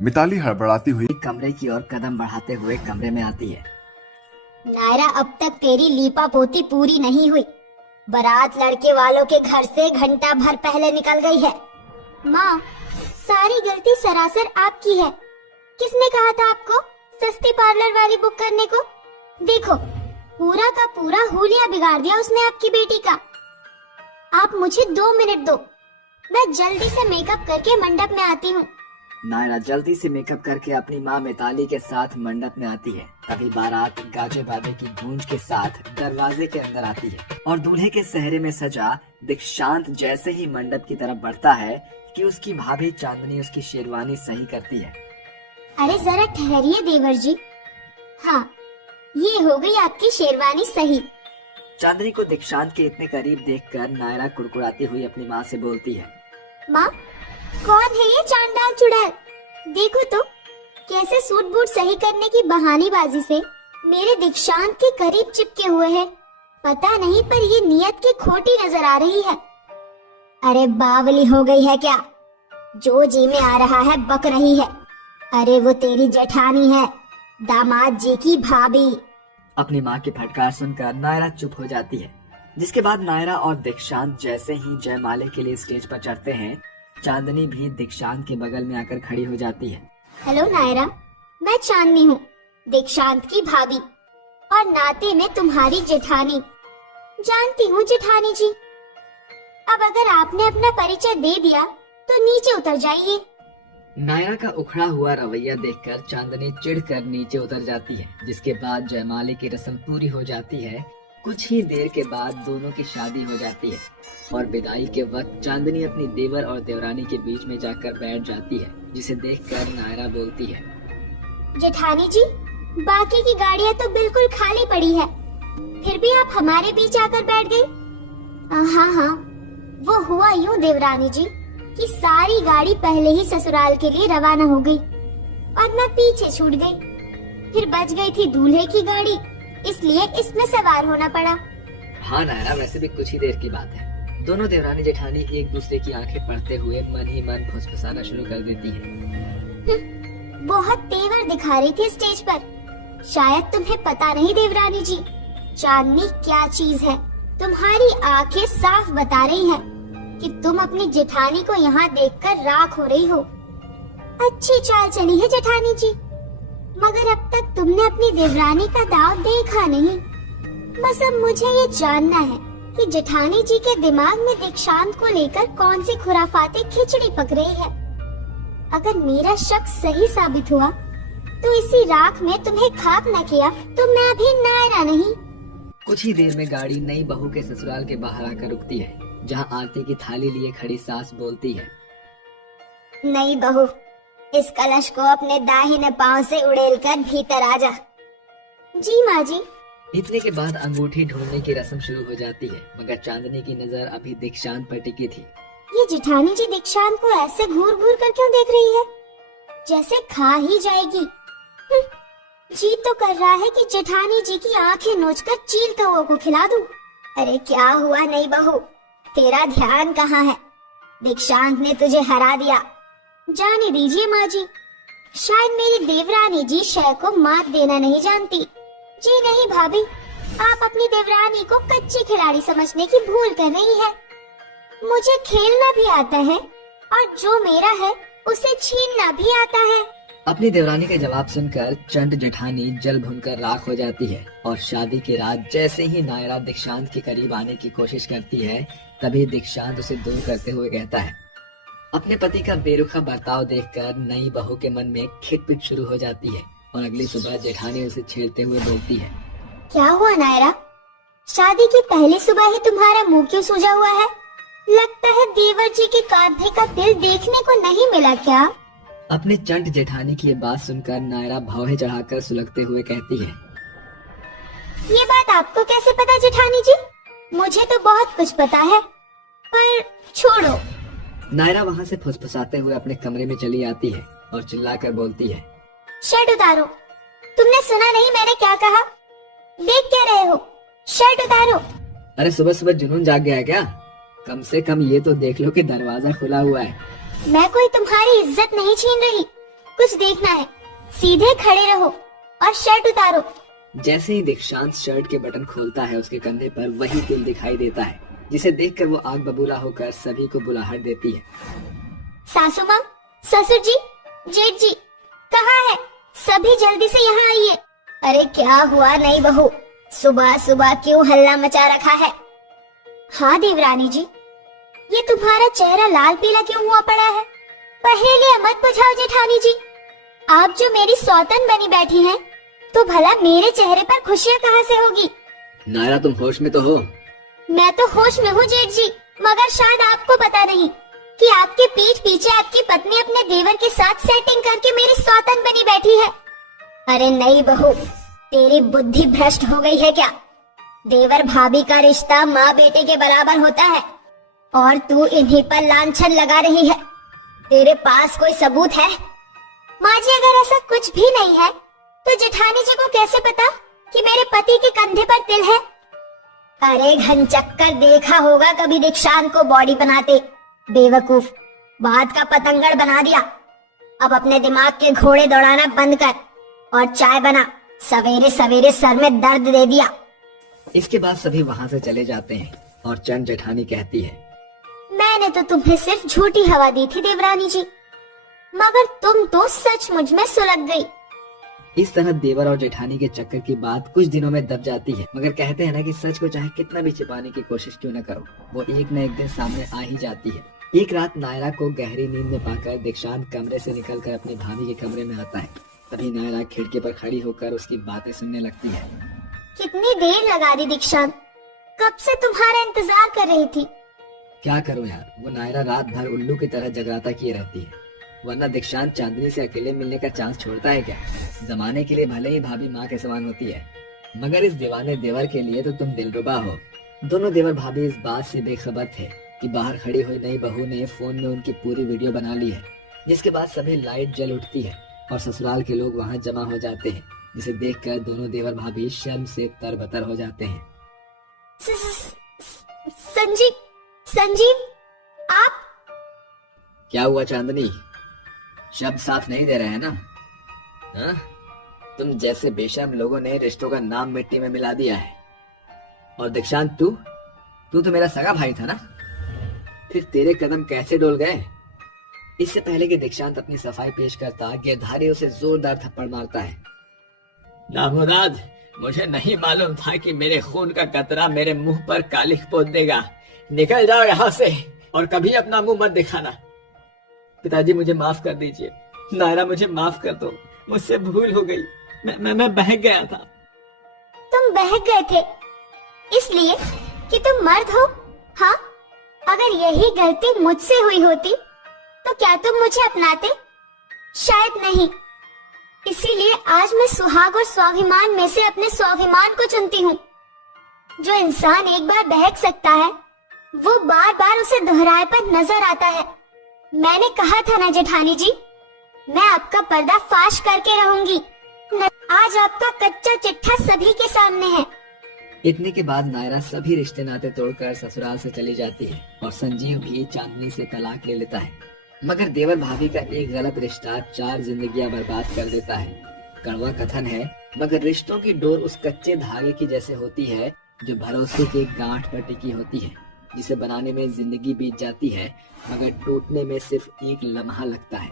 मिताली हड़बड़ाती हुई कमरे की ओर कदम बढ़ाते हुए कमरे में आती है। नायरा, अब तक तेरी लीपा पोती पूरी नहीं हुई। बारात लड़के वालों के घर से घंटा भर पहले निकल गई है। माँ, सारी गलती सरासर आपकी है। किसने कहा था आपको सस्ती पार्लर वाली बुक करने को? देखो, पूरा का पूरा हुलिया बिगाड़ दिया उसने आपकी बेटी का। आप मुझे 2 मिनट दो, मैं जल्दी से मेकअप करके मंडप में आती हूँ। नायरा जल्दी से मेकअप करके अपनी माँ मिताली के साथ मंडप में आती है। तभी बारात गाजे बाजे की गूंज के साथ दरवाजे के अंदर आती है और दूल्हे के सेहरे में सजा दीक्षांत जैसे ही मंडप की तरफ बढ़ता है कि उसकी भाभी चांदनी उसकी शेरवानी सही करती है। अरे जरा ठहरिए देवर जी। हाँ, ये हो गई आपकी शेरवानी सही। चांदनी को दीक्षांत के इतने करीब देखकर नायरा कुड़कुड़ाती हुई अपनी माँ से बोलती है, माँ, कौन है ये चांडाल चुड़ैल? देखो तो कैसे सूट बूट सही करने की बहानेबाजी से मेरे दीक्षांत के करीब चिपके हुए है। पता नहीं पर ये नियत की खोटी नजर आ रही है। अरे बावली हो गई है क्या? जो जी में आ रहा है बक रही है। अरे वो तेरी जेठानी है, दामाद जी की भाभी। अपनी माँ की फटकार सुनकर नायरा चुप हो जाती है। जिसके बाद नायरा और दीक्षांत जैसे ही जयमाले के लिए स्टेज पर चढ़ते हैं, चांदनी भी दीक्षांत के बगल में आकर खड़ी हो जाती है। हेलो नायरा, मैं चांदनी हूँ, दीक्षांत की भाभी और नाते में तुम्हारी जेठानी। जानती हूँ जेठानी जी। अब अगर आपने अपना परिचय दे दिया तो नीचे उतर जाइए। नायरा का उखड़ा हुआ रवैया देखकर चांदनी चिढ़कर नीचे उतर जाती है। जिसके बाद जयमाले की रस्म पूरी हो जाती है। कुछ ही देर के बाद दोनों की शादी हो जाती है और विदाई के वक्त चांदनी अपनी देवर और देवरानी के बीच में जाकर बैठ जाती है, जिसे देखकर नायरा बोलती है, जेठानी जी, बाकी की गाड़ियाँ तो बिल्कुल खाली पड़ी है, फिर भी आप हमारे बीच आकर बैठ गई। हाँ हाँ, वो हुआ यूँ देवरानी जी कि सारी गाड़ी पहले ही ससुराल के लिए रवाना हो गई और मैं पीछे छूट गई। फिर बच गई थी दूल्हे की गाड़ी, इसलिए इसमें सवार होना पड़ा। हाँ नायरा, वैसे भी कुछ ही देर की बात है। दोनों देवरानी जेठानी एक दूसरे की आंखें पढ़ते हुए मन ही मन फुसफुसाना शुरू कर देती है। बहुत तेवर दिखा रही थी स्टेज पर। शायद तुम्हें पता नहीं देवरानी जी, चांदनी क्या चीज है। तुम्हारी आंखें साफ बता रही हैं कि तुम अपनी जेठानी को यहाँ देखकर राख हो रही हो। अच्छी चाल चली है जेठानी जी, मगर अब तक तुमने अपनी देवरानी का दाव देखा नहीं। बस अब मुझे ये जानना है कि जेठानी जी के दिमाग में दीक्षांत को लेकर कौन सी खुराफाती खिचड़ी पक रही है। अगर मेरा शक सही साबित हुआ तो इसी राख में तुम्हें खाक न किया तो मैं भी नायरा नहीं। कुछ ही देर में गाड़ी नई बहू के ससुराल के बाहर आकर रुकती है, जहाँ आरती की थाली लिए खड़ी सास बोलती है, नई बहू, इस कलश को अपने दाहिने पांव से उड़ेलकर भीतर आ जा। जी माँ जी। इतने के बाद अंगूठी ढूंढने की रस्म शुरू हो जाती है, मगर चांदनी की नजर अभी दीक्षांत पर टिकी थी। ये जेठानी जी दीक्षांत को ऐसे घूर घूर कर क्यों देख रही है, जैसे खा ही जाएगी। जी तो कर रहा है कि जेठानी जी की आंखें नोचकर चील कौओं को खिला दूं। अरे क्या हुआ नई बहू, तेरा ध्यान कहाँ है? दीक्षांत ने तुझे हरा दिया। जाने दीजिए माँ जी, शायद मेरी देवरानी जी शय को मात देना नहीं जानती। जी नहीं भाभी, आप अपनी देवरानी को कच्ची खिलाड़ी समझने की भूल कर रही है। मुझे खेलना भी आता है और जो मेरा है उसे छीनना भी आता है। अपनी देवरानी का जवाब सुनकर चंद जेठानी जल भुनकर राख हो जाती है और शादी की रात जैसे ही नायरा दीक्षांत के करीब आने की कोशिश करती है, तभी दीक्षांत उसे दूर करते हुए कहता है। अपने पति का बेरुखा बर्ताव देखकर नई बहू के मन में खिटपिट शुरू हो जाती है और अगली सुबह जेठानी उसे छेड़ते हुए बोलती है, क्या हुआ नायरा, शादी की पहली सुबह ही तुम्हारा मुंह क्यों सूजा हुआ है? लगता है देवर जी के कांधे का तिल देखने को नहीं मिला क्या? अपने चंट जेठानी की ये बात सुनकर नायरा भौहें चढ़ाकर सुलगते हुए कहती है, ये बात आपको कैसे पता जेठानी जी? मुझे तो बहुत कुछ पता है, पर छोड़ो। नायरा वहाँ से फुसफुसाते हुए अपने कमरे में चली आती है और चिल्लाकर बोलती है, शर्ट उतारो। तुमने सुना नहीं मैंने क्या कहा? देख क्या रहे हो? शर्ट उतारो। अरे सुबह सुबह जुनून जाग गया क्या? कम से कम ये तो देख लो कि दरवाजा खुला हुआ है। मैं कोई तुम्हारी इज्जत नहीं छीन रही, कुछ देखना है, सीधे खड़े रहो और शर्ट उतारो। जैसे ही दीक्षांत शर्ट के बटन खोलता है, उसके कंधे पर वही तिल दिखाई देता है, जिसे देखकर वो आग बबूला होकर सभी को बुलाहट देती है। सासू माँ, ससुर जी, जेठ जी, कहाँ है? सभी जल्दी से यहाँ आइए। अरे क्या हुआ नई बहू, सुबह सुबह क्यों हल्ला मचा रखा है? हाँ देवरानी जी, ये तुम्हारा चेहरा लाल पीला क्यों हुआ पड़ा है? पहेलियां मत बुझाओ जेठानी जी। आप जो मेरी सौतन बनी बैठी हैं, तो भला मेरे चेहरे पर खुशियाँ कहाँ से होगी? नायरा, तुम होश में तो हो? मैं तो होश में हूँ जेठ जी, मगर शायद आपको पता नहीं कि आपके पीठ पीछे आपकी पत्नी अपने देवर के साथ सेटिंग करके मेरी सौतन बनी बैठी है। अरे नई बहू, तेरी बुद्धि भ्रष्ट हो गई है क्या? देवर भाभी का रिश्ता माँ बेटे के बराबर होता है और तू इन्हीं पर लांछन लगा रही है। तेरे पास कोई सबूत है? माँ जी, अगर ऐसा कुछ भी नहीं है तो जेठानी जी को कैसे पता कि मेरे पति के कंधे पर तिल है? अरे घनचक्कर, देखा होगा कभी दीक्षांत को बॉडी बनाते। बेवकूफ, बात का पतंगड़ बना दिया। अब अपने दिमाग के घोड़े दौड़ाना बंद कर और चाय बना, सवेरे सवेरे सर में दर्द दे दिया। इसके बाद सभी वहाँ से चले जाते हैं और चंद जेठानी कहती है, मैंने तो तुम्हें सिर्फ झूठी हवा दी थी देवरानी जी, मगर तुम तो सच मुझ में सुलग गई। इस तरह देवर और जेठानी के चक्कर की बात कुछ दिनों में दब जाती है, मगर कहते हैं ना कि सच को चाहे कितना भी छिपाने की कोशिश क्यों न करो, वो एक न एक दिन सामने आ ही जाती है। एक रात नायरा को गहरी नींद में पाकर दीक्षांत कमरे से निकलकर अपनी भाभी के कमरे में आता है। तभी नायरा खिड़की पर खड़ी होकर उसकी बातें सुनने लगती है। कितनी देर लगा दी दीक्षांत, कब से तुम्हारा इंतजार कर रही थी। क्या करूं यार, वो नायरा रात भर उल्लू की तरह जगराता किए रहती है, वरना दीक्षांत चांदनी से अकेले मिलने का चांस छोड़ता है क्या? जमाने के लिए भले ही भाभी माँ के समान होती है, मगर इस दीवाने देवर के लिए तो तुम दिलरुबा हो। दोनों देवर भाभी इस बात से बेखबर थे कि बाहर खड़ी हुई नई बहू ने फोन में उनकी पूरी वीडियो बना ली है, जिसके बाद सभी लाइट जल उठती है और ससुराल के लोग वहाँ जमा हो जाते हैं, जिसे देखकर दोनों देवर भाभी शर्म से तरबतर हो जाते हैं। संजीव, आप? क्या हुआ चांदनी, शब्द साफ नहीं दे रहे हैं ना? हाँ? तुम जैसे बेशर्म लोगों ने रिश्तों का नाम मिट्टी में मिला दिया है। और दीक्षांत, तू तो मेरा सगा भाई था ना, फिर तेरे कदम कैसे डोल गए? इससे पहले कि दीक्षांत अपनी सफाई पेश करता, गिरधारी उसे जोरदार थप्पड़ मारता है। नामुराद, मुझे नहीं मालूम था कि मेरे खून का कतरा मेरे मुंह पर कालिख पोत देगा। निकल जाओ यहाँ से और कभी अपना मुंह मत दिखाना। पिताजी, मुझे माफ कर दीजिए। नायरा, मुझे माफ कर दो, मुझसे भूल हो गई। मैं बहक गया था। तुम बहक गए थे इसलिए कि तुम मर्द हो? हाँ, अगर यही गलती मुझसे हुई होती तो क्या तुम मुझे अपनाते? शायद नहीं। इसीलिए आज मैं सुहाग और स्वाभिमान में से अपने स्वाभिमान को चुनती हूँ। जो इंसान एक बार बहक सकता है, वो बार बार उसे दोहराए पर नजर आता है। मैंने कहा था ना जेठानी जी, मैं आपका पर्दा फाश करके रहूंगी। आज आपका कच्चा चिट्ठा सभी के सामने है। इतने के बाद नायरा सभी रिश्ते नाते तोड़कर ससुराल से चली जाती है और संजीव भी चांदनी से तलाक ले लेता है। मगर देवर भाभी का एक गलत रिश्ता 4 जिंदगियां बर्बाद कर देता है। कड़वा कथन है, मगर रिश्तों की डोर उस कच्चे धागे की जैसे होती है जो भरोसे के गांठ पर टिकी होती है, जिसे बनाने में जिंदगी बीत जाती है मगर टूटने में सिर्फ एक लम्हा लगता है।